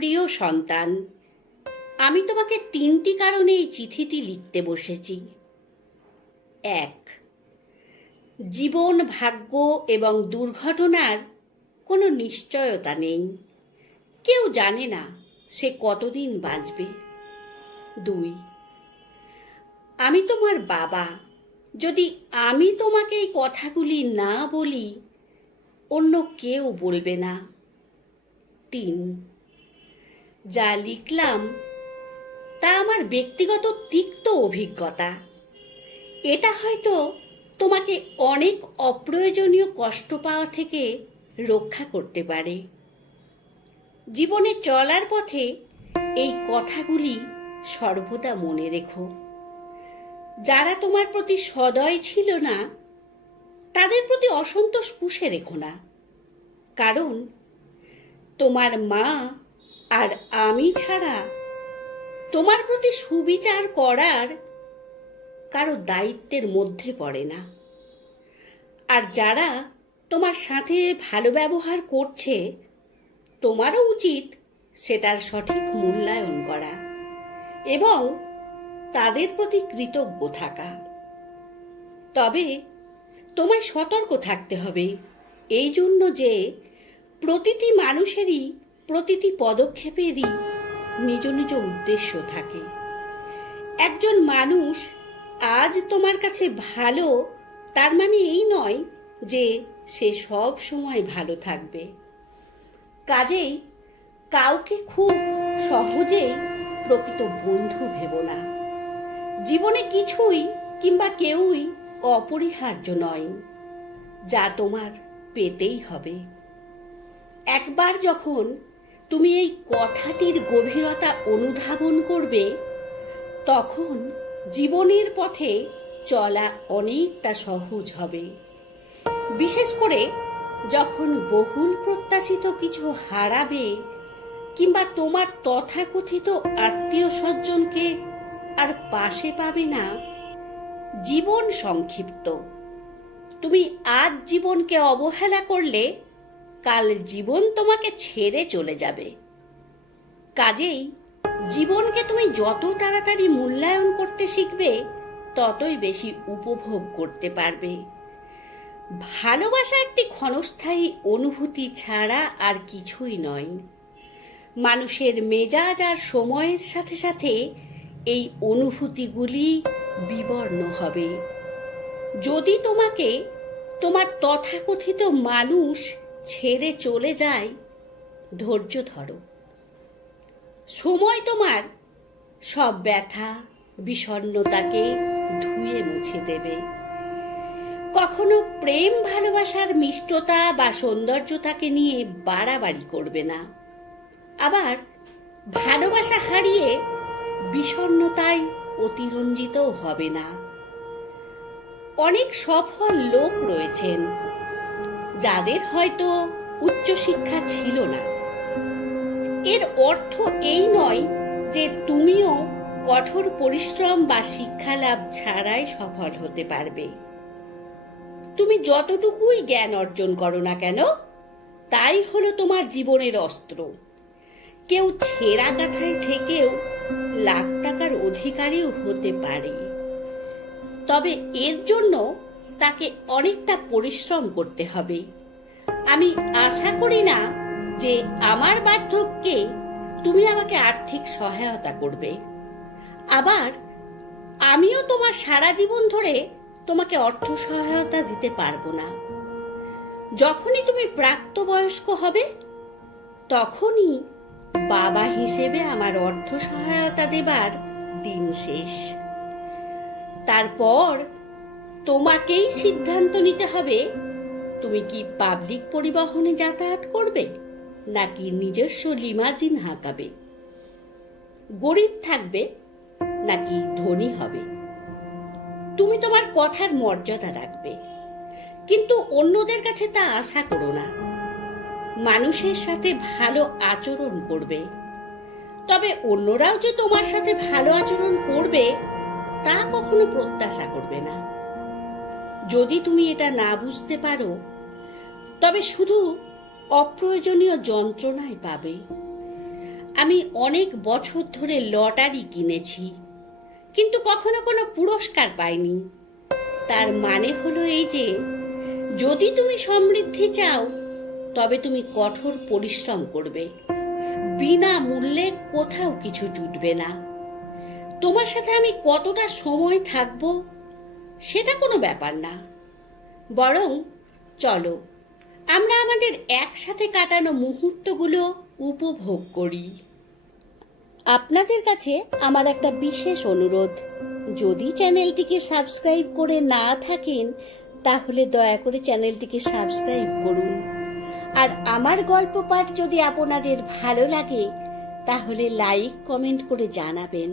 প্রিয় সন্তান, আমি তোমাকে 3টি কারণে এই চিঠিটি লিখতে বসেছি। 1, জীবন, ভাগ্য এবং দুর্ঘটনার কোনো নিশ্চয়তা নেই। কেউ জানে না সে কতদিন বাঁচবে। 2, আমি তোমার বাবা। যদি আমি তোমাকে এই কথাগুলি না বলি, অন্য কেউ বলবে না। 3, যা লিখলাম তা আমার ব্যক্তিগত তিক্ত অভিজ্ঞতা। এটা হয়তো তোমাকে অনেক অপ্রয়োজনীয় কষ্ট পাওয়া থেকে রক্ষা করতে পারে। জীবনে চলার পথে এই কথাগুলি সর্বদা মনে রেখো। যারা তোমার প্রতি সদয় ছিল না, তাদের প্রতি অসন্তোষ পুষে রেখো না। কারণ তোমার মা আর আমি ছাড়া তোমার প্রতি সুবিচার করার কারো দায়িত্বের মধ্যে পড়ে না। আর যারা তোমার সাথে ভালো ব্যবহার করছে, তোমারও উচিত সেটার সঠিক মূল্যায়ন করা এবং তাদের প্রতি কৃতজ্ঞ থাকা। তবে তোমায় সতর্ক থাকতে হবে এই জন্য যে প্রতিটি মানুষেরই প্রতিটি পদক্ষেপেরই নিজ নিজ উদ্দেশ্য থাকে। একজন মানুষ আজ তোমার কাছে ভালো, তার মানে এই নয় যে সে সব সময় ভালো থাকবে। কাজেই কাউকে খুব সহজেই প্রকৃত বন্ধু ভেবো না। জীবনে কিছুই কিংবা কেউই অপরিহার্য নয়, যা তোমার পেতেই হবে। একবার যখন তুমি এই কথাটির গভীরতা অনুধাবন করবে, তখন জীবনের পথে চলা অনেকটা সহজ হবে। বিশেষ করে যখন বহুল প্রত্যাশিত কিছু হারাবে কিংবা তোমার তথাকথিত আত্মীয় স্বজনকে আর পাশে পাবে না। জীবন সংক্ষিপ্ত। তুমি আজ জীবনকে অবহেলা করলে কাল জীবন তোমাকে ছেড়ে চলে যাবে। কাজেই জীবনকে তুমি যত তাড়াতাড়ি মূল্যায়ন করতে শিখবে, ততই বেশি উপভোগ করতে পারবে। ভালোবাসা একটি ক্ষণস্থায়ী অনুভূতি ছাড়া আর কিছুই নয়। মানুষের মেজাজ আর সময়ের সাথে সাথে এই অনুভূতিগুলি বিবর্ণ হবে। যদি তোমাকে তোমার তথাকথিত মানুষ ছেড়ে চলে যায়, ধৈর্য ধরো। সময় তোমার সব ব্যথা বিষণ্ণতাকে ধুয়ে মুছে দেবে। কখনো প্রেম ভালোবাসার মিষ্টতা বা সৌন্দর্যতাকে নিয়ে বাড়াবাড়ি করবে না। আবার ভালোবাসা হারিয়ে বিষণ্ণতায় অতিরঞ্জিতও হবে না। অনেক সফল লোক রয়েছেন যাদের হয়তো উচ্চশিক্ষা ছিল না। এর অর্থ এই নয় যে তুমিও কঠোর পরিশ্রম বা শিক্ষা লাভ ছাড়াই সফল হতে পারবে। তুমি যতটুকুই জ্ঞান অর্জন করো না কেন, তাই হলো তোমার জীবনের অস্ত্র। কেউ ছেঁড়া কাঁথায় থেকেও লাখ টাকার অধিকারীও হতে পারে, তবে এর জন্য তাকে অনেকটা পরিশ্রম করতে হবে। আমি আশা করি না যে আমার বার্ধক্যে তুমি আমাকে আর্থিক সহায়তা করবে। আবার আমিও তোমার সারা জীবন ধরে তোমাকে অর্থ সহায়তা দিতে পারবো না। যখনই তুমি প্রাপ্তবয়স্ক হবে, তখনই বাবা হিসেবে আমার অর্থ সহায়তা দেবার দিন শেষ। তারপর তোমাকেই সিদ্ধান্ত নিতে হবে, তুমি কি পাবলিক পরিবহনে যাতায়াত করবে নাকি নিজস্ব লিমাজিন হাঁকাবে, গরিব থাকবে নাকি ধনী হবে। তুমি তোমার কথার মর্যাদা রাখবে, কিন্তু অন্যদের কাছে তা আশা করো না। মানুষের সাথে ভালো আচরণ করবে, তবে অন্যরাও যে তোমার সাথে ভালো আচরণ করবে তা কখনো প্রত্যাশা করবে না। যদি তুমি এটা না বুঝতে পারো, তবে শুধু অপ্রয়োজনীয় যন্ত্রণায় পাবে। আমি অনেক বছর ধরে লটারি কিনেছি, কিন্তু কখনো কোনো পুরস্কার পাইনি। তার মানে হলো এই যে, যদি তুমি সমৃদ্ধি চাও তবে তুমি কঠোর পরিশ্রম করবে। বিনামূল্যে কোথাও কিছু জুটবে না। তোমার সাথে আমি কতটা সময় থাকবো সেটা কোনো ব্যাপার না, বরং চলো আমরা আমাদের একসাথে কাটানো মুহূর্তগুলো উপভোগ করি। আপনাদের কাছে আমার একটা বিশেষ অনুরোধ, যদি চ্যানেলটিকে সাবস্ক্রাইব করে না থাকেন তাহলে দয়া করে চ্যানেলটিকে সাবস্ক্রাইব করুন। আর আমার গল্প পাঠ যদি আপনাদের ভালো লাগে তাহলে লাইক কমেন্ট করে জানাবেন।